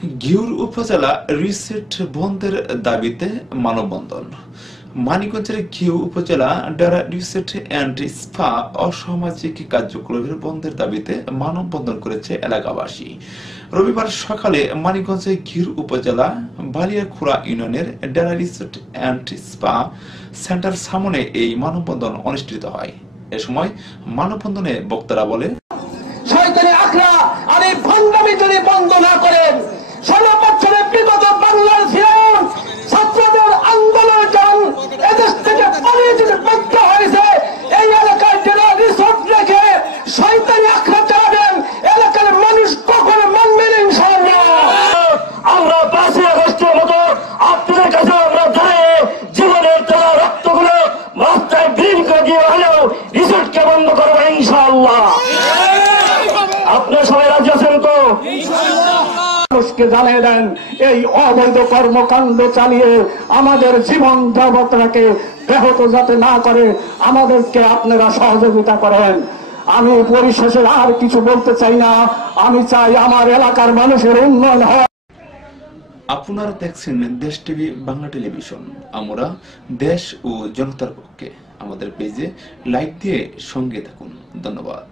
ঘিওর উপজেলা রিসেট বন্ধের দাবিতে মানববন্ধন। মানিকগঞ্জের ঘিও উপজেলা ডারা রিসেট অ্যান্ড স্পা অসামাজিক কার্যক্রমের বন্ধের দাবিতে মানববন্ধন করেছে এলাকাবাসী। রবিবার সকালে মানিকগঞ্জের ঘিওর উপজেলা বালিয়াখুড়া ইউনিয়নের Dara reset and spa centre সামনে এই মানববন্ধন অনুষ্ঠিত হয়। এ সময় মানববন্ধনে বক্তারা বলে, শয়তানি আখড়া আর এই ভণ্ডামি যদি বন্ধ না করেন, 16 বছরের বিগত বাংলার ফিরাউন ছাত্রদের আন্দোলন এদেশ থেকে পালিয়ে যেতে বাধ্য হয়েছে। এই এলাকায় যারা রিসোর্ট রেখে শয়তানি আখড়া চালাবেন, এলাকার মানুষ কখনো মানবেন ইনশাআল্লাহ। আমরা 5ই আগস্টের মতো আপনাদের কাছে আমরা দাঁড়িয়ে জীবনের তোলা রক্তগুলো রাস্তায় বিলীন করে দিয়ে হলেও রিসোর্টকে বন্ধ করবো ইনশাআল্লাহ। আপনার সবাই রাজি আছেন তো? মানুষকে জানিয়ে দেন, এই অবৈধ কর্মকাণ্ড চালিয়ে আমাদের জীবন যাপনকে ব্যাহত যাতে না করে আমাদেরকে আপনারা সহযোগিতা করেন। আমি পরিশেষে আর কিছু বলতে চাই না। আমি চাই আমার এলাকার মানুষের উন্নয়ন হয়। আপনারা দেখছেন দেশ টিভি বাংলা টেলিভিশন। আমরা দেশ ও জনতার পক্ষে। আমাদের পেজে লাইক দিয়ে সঙ্গে থাকুন। ধন্যবাদ।